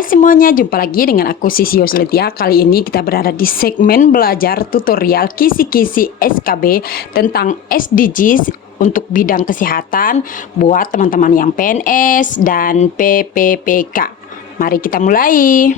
Hai semuanya, jumpa lagi dengan aku Sisi Yosletia. Kali ini kita berada di segmen belajar tutorial kisi-kisi SKB tentang SDGs untuk bidang kesehatan buat teman-teman yang PNS dan PPPK. Mari kita mulai.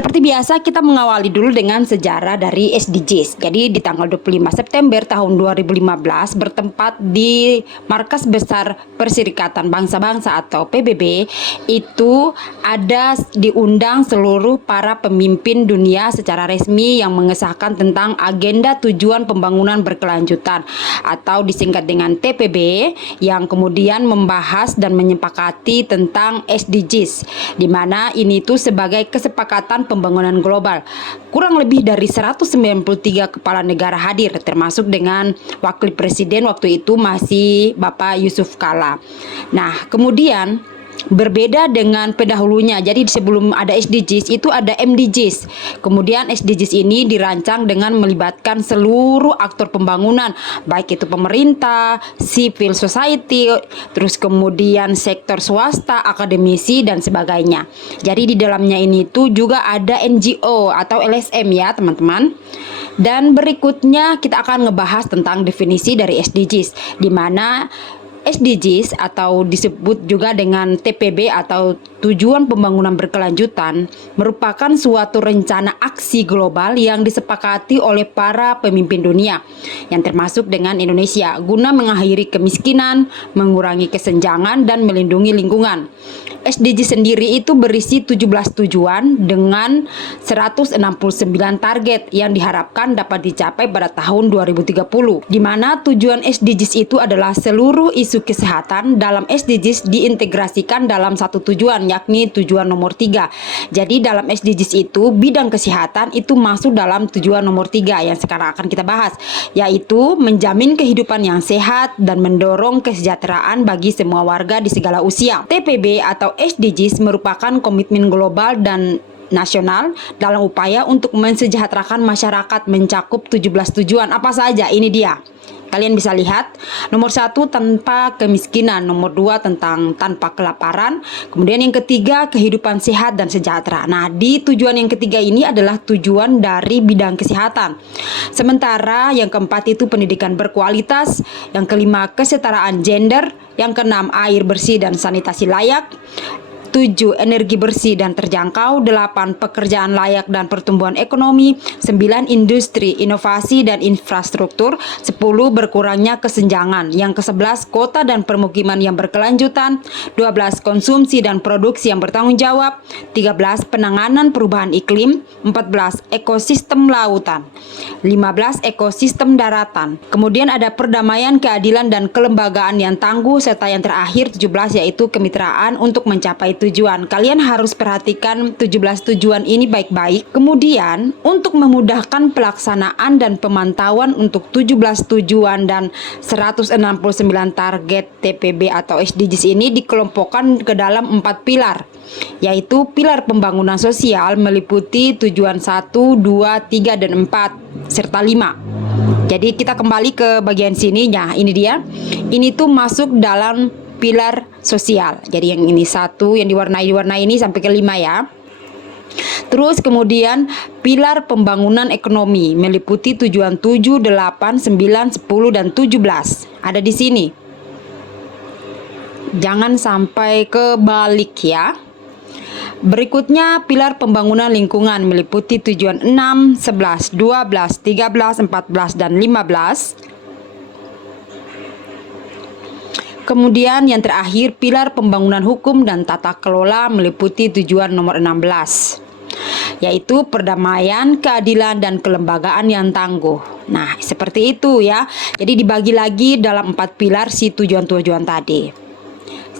Seperti biasa kita mengawali dulu dengan sejarah dari SDGs. Jadi di tanggal 25 September tahun 2015 bertempat di Markas Besar Perserikatan Bangsa-Bangsa atau PBB, itu ada diundang seluruh para pemimpin dunia secara resmi yang mengesahkan tentang agenda tujuan pembangunan berkelanjutan atau disingkat dengan TPB, yang kemudian membahas dan menyepakati tentang SDGs, di mana ini tuh sebagai kesepakatan pembangunan global. Kurang lebih dari 193 kepala negara hadir, termasuk dengan wakil presiden waktu itu masih Bapak Yusuf Kala. Nah, kemudian berbeda dengan pendahulunya. Jadi sebelum ada SDGs itu ada MDGs. Kemudian SDGs ini dirancang dengan melibatkan seluruh aktor pembangunan, baik itu pemerintah, civil society, terus kemudian sektor swasta, akademisi dan sebagainya. Jadi di dalamnya ini tuh juga ada NGO atau LSM ya teman-teman. Dan berikutnya kita akan ngebahas tentang definisi dari SDGs, di mana SDGs atau disebut juga dengan TPB atau tujuan pembangunan berkelanjutan merupakan suatu rencana aksi global yang disepakati oleh para pemimpin dunia yang termasuk dengan Indonesia guna mengakhiri kemiskinan, mengurangi kesenjangan dan melindungi lingkungan. SDG sendiri itu berisi 17 tujuan dengan 169 target yang diharapkan dapat dicapai pada tahun 2030, di mana tujuan SDGs itu adalah seluruh isu kesehatan dalam SDGs diintegrasikan dalam satu tujuan, yakni tujuan nomor 3. Jadi dalam SDGs itu bidang kesehatan itu masuk dalam tujuan nomor 3 yang sekarang akan kita bahas, yaitu menjamin kehidupan yang sehat dan mendorong kesejahteraan bagi semua warga di segala usia. TPB atau SDGs merupakan komitmen global dan nasional dalam upaya untuk mensejahterakan masyarakat, mencakup 17 tujuan. Apa saja? Ini dia. Kalian bisa lihat, nomor 1 tanpa kemiskinan, nomor 2 tentang tanpa kelaparan, kemudian yang ketiga kehidupan sehat dan sejahtera. Nah, di tujuan yang ketiga ini adalah tujuan dari bidang kesehatan. Sementara yang keempat itu pendidikan berkualitas, yang kelima kesetaraan gender, yang keenam air bersih dan sanitasi layak, 7. Energi bersih dan terjangkau, 8. Pekerjaan layak dan pertumbuhan ekonomi, 9. Industri, inovasi dan infrastruktur, 10. Berkurangnya kesenjangan, yang ke-11 kota dan permukiman yang berkelanjutan, 12. Konsumsi dan produksi yang bertanggung jawab, 13. Penanganan perubahan iklim, 14. Ekosistem lautan, 15. Ekosistem daratan. Kemudian ada perdamaian, keadilan dan kelembagaan yang tangguh, serta yang terakhir 17 yaitu kemitraan untuk mencapai tujuan. Kalian harus perhatikan 17 tujuan ini baik-baik. Kemudian untuk memudahkan pelaksanaan dan pemantauan untuk 17 tujuan dan 169 target TPB atau SDGs ini dikelompokkan ke dalam 4 pilar, yaitu pilar pembangunan sosial meliputi tujuan 1, 2, 3 dan 4 serta 5. Jadi kita kembali ke bagian sininya. Ini dia. Ini tuh masuk dalam pilar sosial. Jadi yang ini 1 yang diwarnai ini sampai ke 5 ya. Terus kemudian pilar pembangunan ekonomi meliputi tujuan 7, 8, 9, 10 dan 17. Ada di sini. Jangan sampai kebalik ya. Berikutnya pilar pembangunan lingkungan meliputi tujuan 6, 11, 12, 13, 14 dan 15. Kemudian yang terakhir pilar pembangunan hukum dan tata kelola meliputi tujuan nomor 16, yaitu perdamaian, keadilan dan kelembagaan yang tangguh. Nah, seperti itu ya. Jadi dibagi lagi dalam 4 pilar si tujuan-tujuan tadi.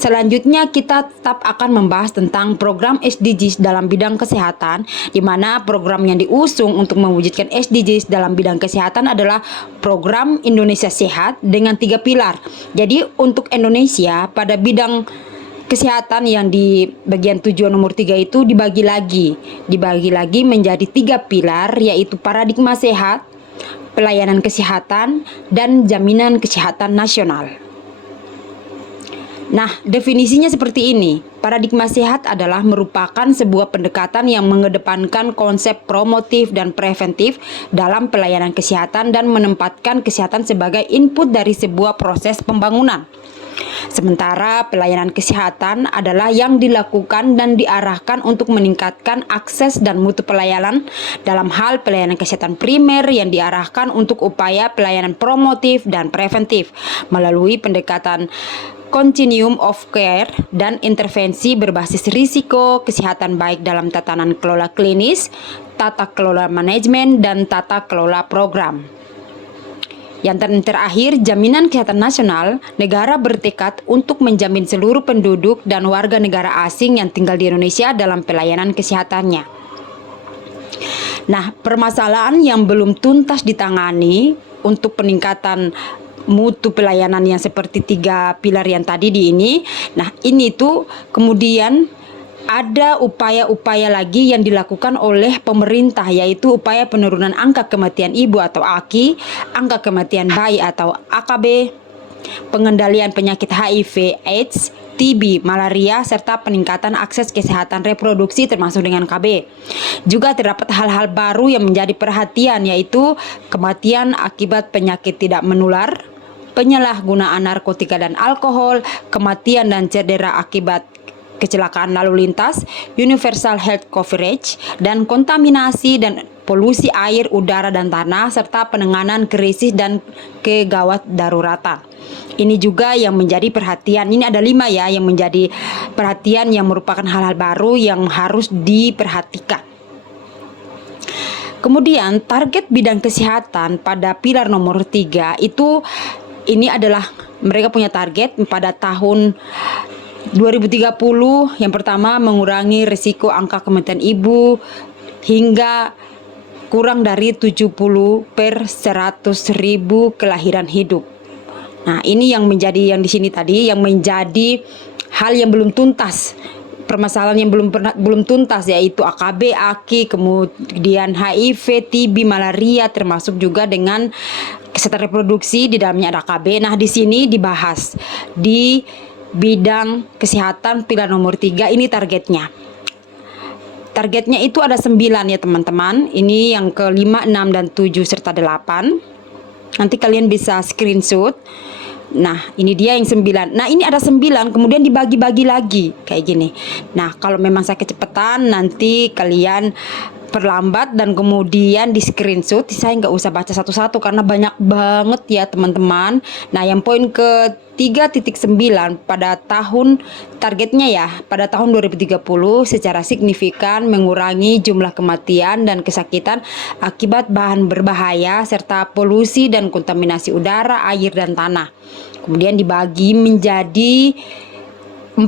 Selanjutnya kita tetap akan membahas tentang program SDGs dalam bidang kesehatan, di mana program yang diusung untuk mewujudkan SDGs dalam bidang kesehatan adalah program Indonesia Sehat dengan 3 pilar. Jadi untuk Indonesia pada bidang kesehatan yang di bagian tujuan nomor 3 itu dibagi lagi menjadi 3 pilar, yaitu paradigma sehat, pelayanan kesehatan, dan jaminan kesehatan nasional. Nah, definisinya seperti ini. Paradigma sehat adalah merupakan sebuah pendekatan yang mengedepankan konsep promotif dan preventif dalam pelayanan kesehatan dan menempatkan kesehatan sebagai input dari sebuah proses pembangunan. Sementara pelayanan kesehatan adalah yang dilakukan dan diarahkan untuk meningkatkan akses dan mutu pelayanan dalam hal pelayanan kesehatan primer yang diarahkan untuk upaya pelayanan promotif dan preventif melalui pendekatan continuum of care dan intervensi berbasis risiko kesehatan baik dalam tatanan kelola klinis, tata kelola manajemen, dan tata kelola program. Yang terakhir, jaminan kesehatan nasional, negara bertekad untuk menjamin seluruh penduduk dan warga negara asing yang tinggal di Indonesia dalam pelayanan kesehatannya. Nah, permasalahan yang belum tuntas ditangani untuk peningkatan mutu pelayanan yang seperti 3 pilar yang tadi di ini. Nah, ini tuh kemudian ada upaya-upaya lagi yang dilakukan oleh pemerintah, yaitu upaya penurunan angka kematian ibu atau AKI, angka kematian bayi atau AKB, pengendalian penyakit HIV, AIDS, TB, malaria, serta peningkatan akses kesehatan reproduksi termasuk dengan KB. Juga terdapat hal-hal baru yang menjadi perhatian, yaitu kematian akibat penyakit tidak menular, penyalahgunaan narkotika dan alkohol, kematian dan cedera akibat kecelakaan lalu lintas, universal health coverage, dan kontaminasi dan polusi air, udara, dan tanah, serta penanganan krisis dan kegawat daruratan. Ini juga yang menjadi perhatian. Ini ada 5 ya yang menjadi perhatian, yang merupakan hal-hal baru yang harus diperhatikan. Kemudian target bidang kesehatan pada pilar nomor 3 itu, ini adalah mereka punya target pada tahun 2030. Yang pertama, mengurangi risiko angka kematian ibu hingga kurang dari 70 per 100.000 kelahiran hidup. Nah, ini yang menjadi yang di sini tadi yang menjadi hal yang belum tuntas. Permasalahan yang belum tuntas, yaitu AKB, AKI, kemudian HIV, TB, malaria, termasuk juga dengan kesehatan reproduksi, di dalamnya ada AKB. Nah, di sini dibahas di bidang kesehatan pilar nomor 3 ini targetnya. Targetnya itu ada 9 ya teman-teman. Ini yang ke 5, 6, dan 7 serta 8. Nanti kalian bisa screenshot. Nah, ini dia yang 9. Nah, ini ada 9, kemudian dibagi-bagi lagi kayak gini. Nah, kalau memang saya kecepatan, nanti kalian perlambat dan kemudian di screenshot. Saya nggak usah baca satu-satu karena banyak banget ya teman-teman. Nah, yang poin ke 3.9 pada tahun targetnya ya, pada tahun 2030 secara signifikan mengurangi jumlah kematian dan kesakitan akibat bahan berbahaya serta polusi dan kontaminasi udara, air, dan tanah. Kemudian dibagi menjadi 4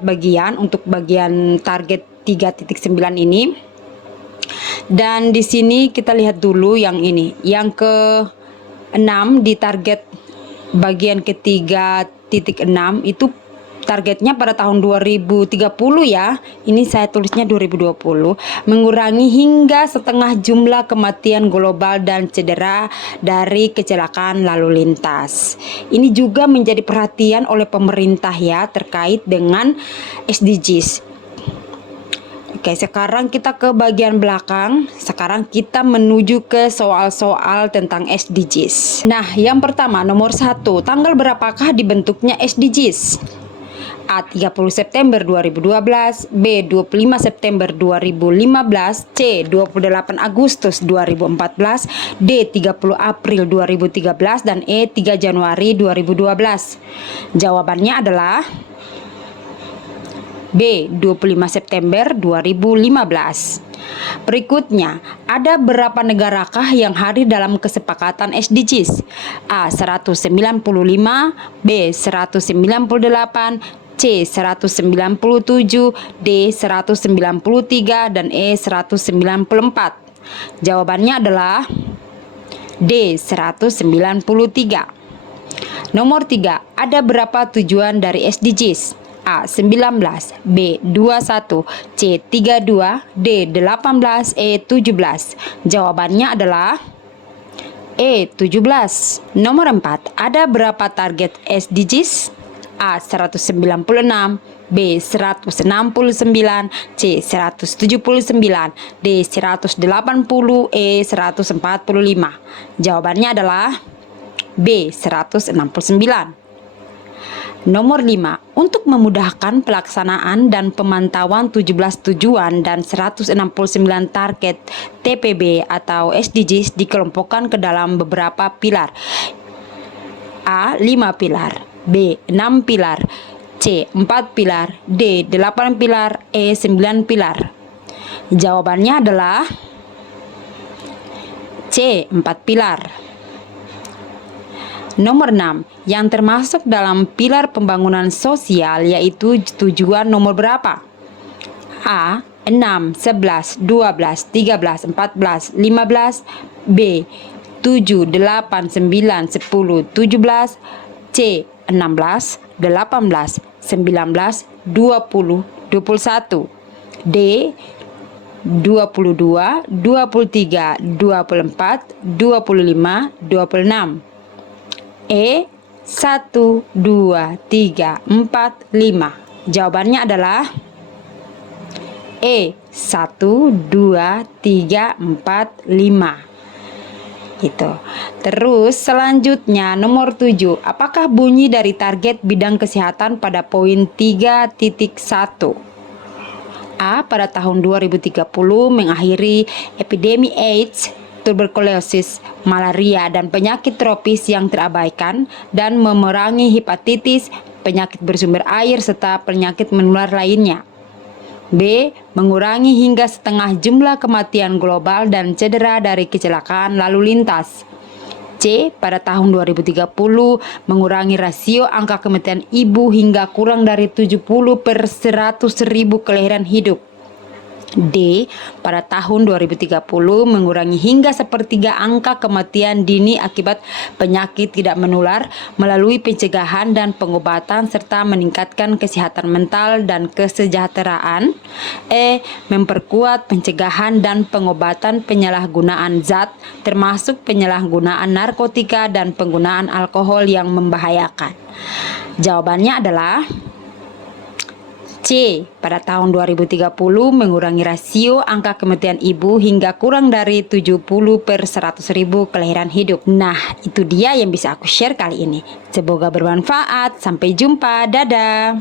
bagian untuk bagian target 3.9 ini. Dan di sini kita lihat dulu yang ini, yang ke-6 di target bagian ke-3.6 itu targetnya pada tahun 2030 ya. Ini saya tulisnya 2020, mengurangi hingga setengah jumlah kematian global dan cedera dari kecelakaan lalu lintas. Ini juga menjadi perhatian oleh pemerintah ya terkait dengan SDGs. Oke, sekarang kita ke bagian belakang. Sekarang kita menuju ke soal-soal tentang SDGs. Nah, yang pertama nomor 1, tanggal berapakah dibentuknya SDGs? A. 30 September 2012, B. 25 September 2015, C. 28 Agustus 2014, D. 30 April 2013, dan E. 3 Januari 2012. Jawabannya adalah B. 25 September 2015. Berikutnya, ada berapa negarakah yang hadir dalam kesepakatan SDGs? A. 195, B. 198, C. 197, D. 193, dan E. 194. Jawabannya adalah D. 193. Nomor 3, ada berapa tujuan dari SDGs? A. 19, B. 21, C. 32, D. 18, E. 17. Jawabannya adalah E. 17. Nomor 4. Ada berapa target SDGs? A. 196, B. 169, C. 179, D. 180, E. 145. Jawabannya adalah B. 169. Nomor 5. Untuk memudahkan pelaksanaan dan pemantauan 17 tujuan dan 169 target TPB atau SDGs dikelompokkan ke dalam beberapa pilar. A. 5 pilar, B. 6 pilar, C. 4 pilar, D. 8 pilar, E. 9 pilar. Jawabannya adalah C. 4 pilar. Nomor 6, yang termasuk dalam pilar pembangunan sosial yaitu tujuan nomor berapa? A. 6, 11, 12, 13, 14, 15, B. 7, 8, 9, 10, 17, C. 16, 18, 19, 20, 21, D. 22, 23, 24, 25, 26. E. 1, 2, 3, 4, 5. Jawabannya adalah E. 1, 2, 3, 4, 5. Gitu. Terus selanjutnya nomor 7. Apakah bunyi dari target bidang kesehatan pada poin 3.1? A. Pada tahun 2030 mengakhiri epidemi AIDS, tuberkulosis, malaria, dan penyakit tropis yang terabaikan dan memerangi hepatitis, penyakit bersumber air, serta penyakit menular lainnya. B. Mengurangi hingga setengah jumlah kematian global dan cedera dari kecelakaan lalu lintas. C. Pada tahun 2030 mengurangi rasio angka kematian ibu hingga kurang dari 70 per 100.000 kelahiran hidup. D. Pada tahun 2030 mengurangi hingga sepertiga angka kematian dini akibat penyakit tidak menular melalui pencegahan dan pengobatan serta meningkatkan kesehatan mental dan kesejahteraan. E. Memperkuat pencegahan dan pengobatan penyalahgunaan zat termasuk penyalahgunaan narkotika dan penggunaan alkohol yang membahayakan. Jawabannya adalah C. Pada tahun 2030 mengurangi rasio angka kematian ibu hingga kurang dari 70 per 100.000 kelahiran hidup. Nah, itu dia yang bisa aku share kali ini. Semoga bermanfaat. Sampai jumpa. Dadah.